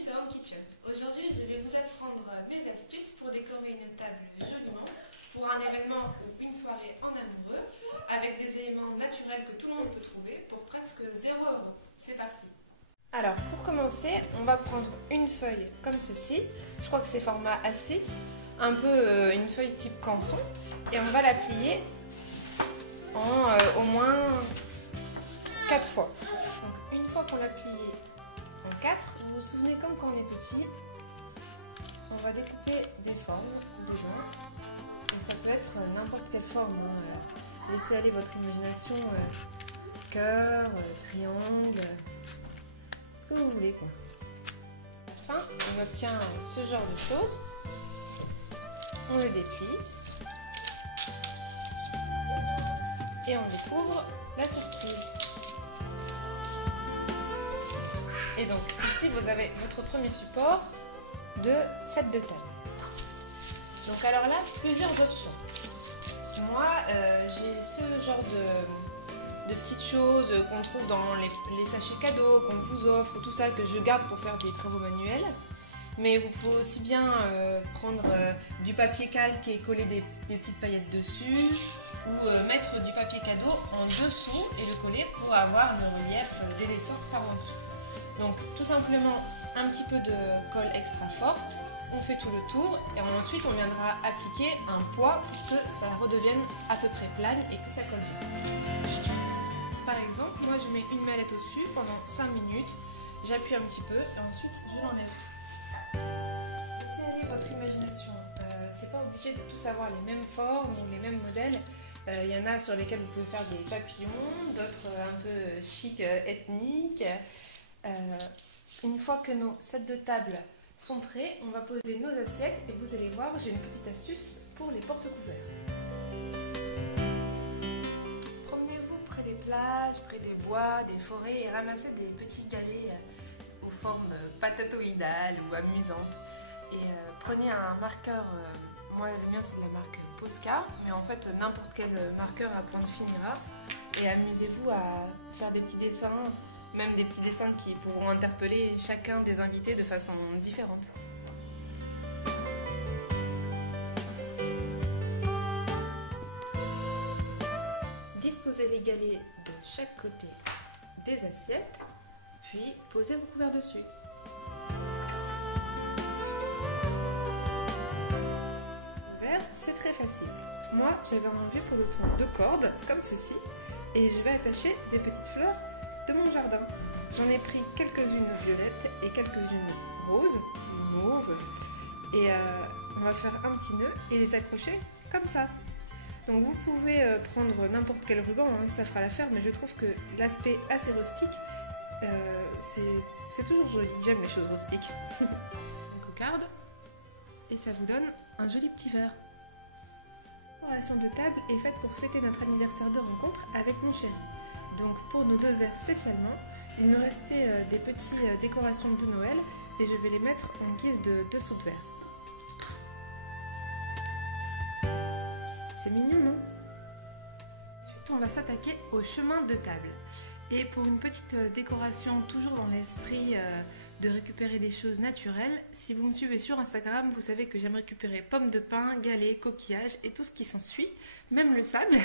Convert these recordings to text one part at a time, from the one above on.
sur Home Kitchen. Aujourd'hui, je vais vous apprendre mes astuces pour décorer une table joliment pour un événement ou une soirée en amoureux avec des éléments naturels que tout le monde peut trouver pour presque 0 €. C'est parti! Alors, pour commencer, on va prendre une feuille comme ceci. Je crois que c'est format A6, un peu une feuille type canson, et on va la plier en au moins 4 fois. Donc, une fois qu'on l'a pliée en 4, vous vous souvenez comme quand on est petit, on va découper des formes dedans. Et ça peut être n'importe quelle forme. Laissez aller votre imagination, cœur, triangle, ce que vous voulez quoi. Enfin, on obtient ce genre de choses. On le déplie. Et on découvre la surprise. Et donc ici vous avez votre premier support de set de table. Donc alors là, plusieurs options. Moi j'ai ce genre de petites choses qu'on trouve dans les sachets cadeaux qu'on vous offre, tout ça que je garde pour faire des travaux manuels. Mais vous pouvez aussi bien prendre du papier calque et coller des petites paillettes dessus, ou mettre du papier cadeau en dessous et le coller pour avoir le relief des dessins par en dessous. Donc tout simplement un petit peu de colle extra forte, on fait tout le tour et ensuite on viendra appliquer un poids pour que ça redevienne à peu près plane et que ça colle bien. Par exemple, moi je mets une mallette au-dessus pendant 5 minutes, j'appuie un petit peu et ensuite je l'enlève. Laissez aller votre imagination, c'est pas obligé de tous avoir les mêmes formes ou les mêmes modèles. Il y en a sur lesquels vous pouvez faire des papillons, d'autres un peu chic, ethniques. Une fois que nos sets de table sont prêts, on va poser nos assiettes et vous allez voir, j'ai une petite astuce pour les porte-couverts. Promenez-vous près des plages, près des bois, des forêts et ramassez des petits galets aux formes patatoïdales ou amusantes. Et prenez un marqueur, moi le mien c'est de la marque Posca, mais en fait n'importe quel marqueur à pointe finira, et amusez-vous à faire des petits dessins, même des petits dessins qui pourront interpeller chacun des invités de façon différente. Disposez les galets de chaque côté des assiettes, puis posez vos couverts dessus. C'est très facile. Moi, j'avais envie pour le tour de cordes, comme ceci, et je vais attacher des petites fleurs de mon jardin. J'en ai pris quelques-unes violettes et quelques-unes roses, mauves, et on va faire un petit nœud et les accrocher comme ça. Donc vous pouvez prendre n'importe quel ruban, hein, ça fera l'affaire, mais je trouve que l'aspect assez rustique, c'est toujours joli. J'aime les choses rustiques. Une cocarde, et ça vous donne un joli petit verre. La décoration de table est faite pour fêter notre anniversaire de rencontre avec mon chéri. Donc pour nos 2 verres spécialement, il me restait des petites décorations de Noël et je vais les mettre en guise de dessous de verre. C'est mignon, non? Ensuite, on va s'attaquer au chemin de table. Et pour une petite décoration toujours dans l'esprit de récupérer des choses naturelles, si vous me suivez sur Instagram, vous savez que j'aime récupérer pommes de pin, galets, coquillages et tout ce qui s'ensuit, même le sable.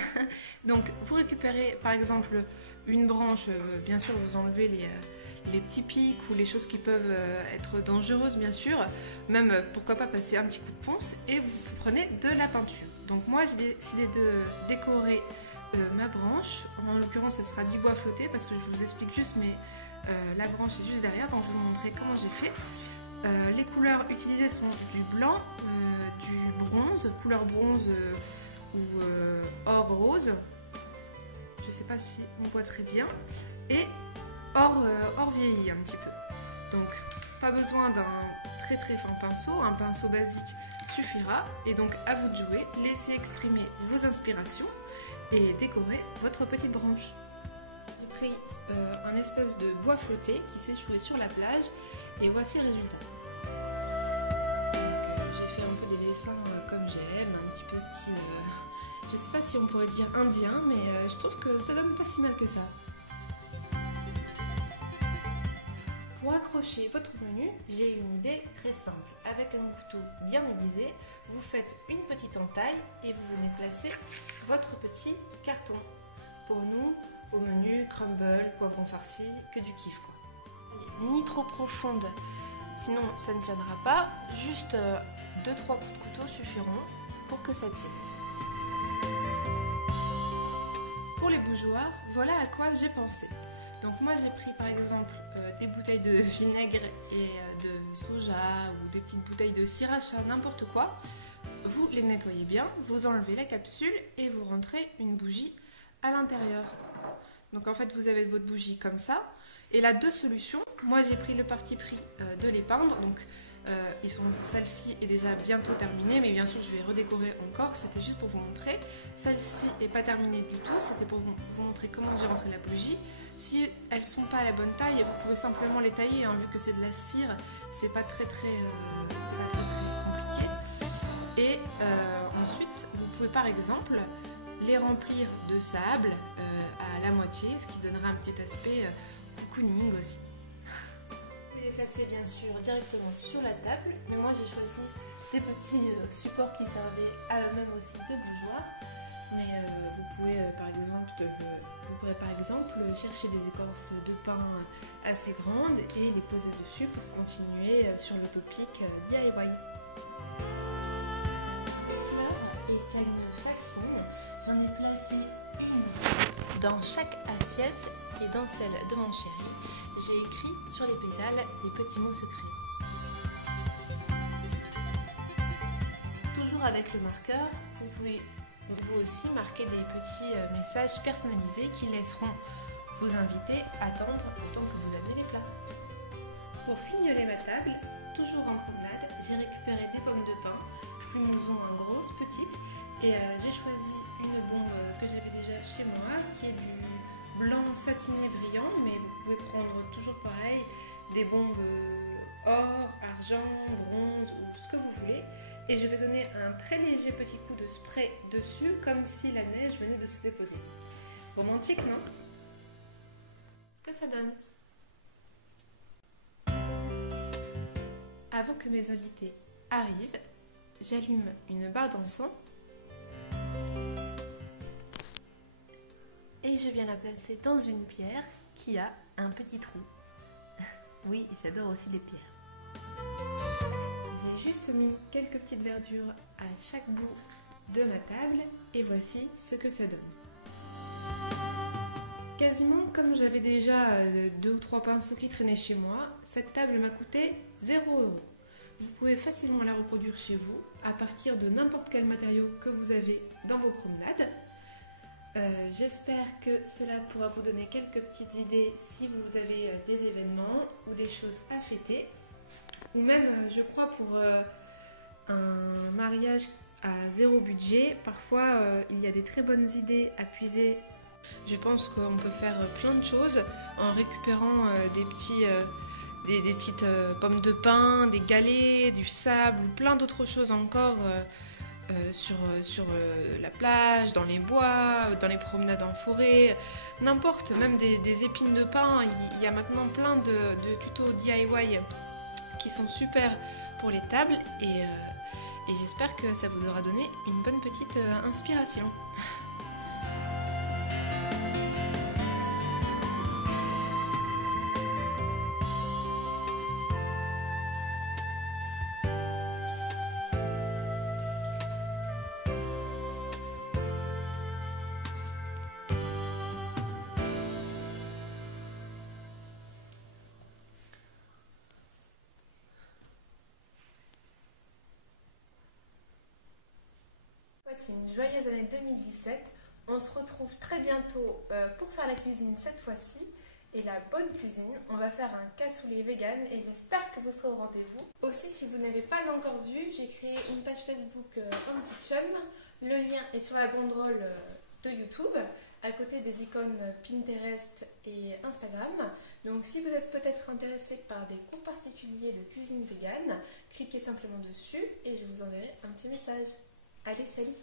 Donc vous récupérez par exemple une branche, bien sûr vous enlevez les petits pics ou les choses qui peuvent être dangereuses bien sûr, même pourquoi pas passer un petit coup de ponce, et vous prenez de la peinture. Donc moi j'ai décidé de décorer ma branche, en l'occurrence ce sera du bois flotté parce que je vous explique juste, mais la branche est juste derrière, donc je vais vous montrer comment j'ai fait. Les couleurs utilisées sont du blanc, du bronze, couleur bronze ou or rose, je ne sais pas si on voit très bien, et or vieilli un petit peu. Donc pas besoin d'un très très fin pinceau, un pinceau basique suffira, et donc à vous de jouer, laissez exprimer vos inspirations et décorer votre petite branche. J'ai pris un espèce de bois flotté qui s'est échoué sur la plage et voici le résultat. Donc j'ai fait un peu des dessins comme j'aime, un petit peu style, je sais pas si on pourrait dire indien, mais je trouve que ça donne pas si mal que ça. Pour accrocher votre menu, j'ai une idée très simple. Avec un couteau bien aiguisé, vous faites une petite entaille et vous venez placer votre petit carton. Pour nous, au menu, crumble, poivron farci, que du kiff quoi. Ni trop profonde, sinon ça ne tiendra pas. Juste 2-3 coups de couteau suffiront pour que ça tienne. Pour les bougeoirs, voilà à quoi j'ai pensé. Donc moi j'ai pris par exemple des bouteilles de vinaigre et de soja ou des petites bouteilles de sriracha, n'importe quoi. Vous les nettoyez bien, vous enlevez la capsule et vous rentrez une bougie à l'intérieur. Donc en fait vous avez votre bougie comme ça. Et là, deux solutions. Moi j'ai pris le parti pris de les peindre. Donc celle-ci est déjà bientôt terminée, mais bien sûr je vais redécorer encore. C'était juste pour vous montrer. Celle-ci n'est pas terminée du tout, c'était pour vous montrer comment j'ai rentré la bougie. Si elles ne sont pas à la bonne taille, vous pouvez simplement les tailler, hein, vu que c'est de la cire, c'est pas très compliqué. Et ensuite, vous pouvez par exemple les remplir de sable à la moitié, ce qui donnera un petit aspect cocooning aussi. Je vais les placer bien sûr directement sur la table, mais moi j'ai choisi des petits supports qui servaient à eux-mêmes aussi de bougeoir. Mais vous pourrez par exemple chercher des écorces de pin assez grandes et les poser dessus pour continuer sur le topic DIY. Et qu'elle me fascine, j'en ai placé une dans chaque assiette et dans celle de mon chéri, j'ai écrit sur les pétales des petits mots secrets. Toujours avec le marqueur, vous pouvez vous aussi marquer des petits messages personnalisés qui laisseront vos invités attendre tant que vous amenez les plats. Pour fignoler ma table, toujours en promenade, j'ai récupéré des pommes de pin, plus ou moins grosses, petites, et j'ai choisi une bombe que j'avais déjà chez moi, qui est du blanc satiné brillant, mais vous pouvez prendre toujours pareil, des bombes or, argent, bronze ou ce que vous voulez. Et je vais donner un très léger petit coup de spray dessus, comme si la neige venait de se déposer. Romantique, non? Ce que ça donne. Avant que mes invités arrivent, j'allume une barre d'encens et je viens la placer dans une pierre qui a un petit trou. Oui, j'adore aussi les pierres. J'ai juste mis quelques petites verdures à chaque bout de ma table et voici ce que ça donne. Quasiment comme j'avais déjà 2 ou 3 pinceaux qui traînaient chez moi, cette table m'a coûté 0 €. Vous pouvez facilement la reproduire chez vous à partir de n'importe quel matériau que vous avez dans vos promenades. J'espère que cela pourra vous donner quelques petites idées si vous avez des événements ou des choses à fêter. Ou même, je crois, pour un mariage à 0 budget, parfois il y a des très bonnes idées à puiser. Je pense qu'on peut faire plein de choses en récupérant des petites pommes de pin, des galets, du sable ou plein d'autres choses encore sur la plage, dans les bois, dans les promenades en forêt, n'importe, même des épines de pin. Il y a maintenant plein de tutos DIY qui sont super pour les tables et j'espère que ça vous aura donné une bonne petite inspiration. Une joyeuse année 2017. On se retrouve très bientôt pour faire la cuisine cette fois-ci. Et la bonne cuisine, on va faire un cassoulet vegan et j'espère que vous serez au rendez-vous. Aussi, si vous n'avez pas encore vu, j'ai créé une page Facebook Home Kitchen. Le lien est sur la banderole de YouTube, à côté des icônes Pinterest et Instagram. Donc si vous êtes peut-être intéressé par des cours particuliers de cuisine vegan, cliquez simplement dessus et je vous enverrai un petit message. Allez, salut!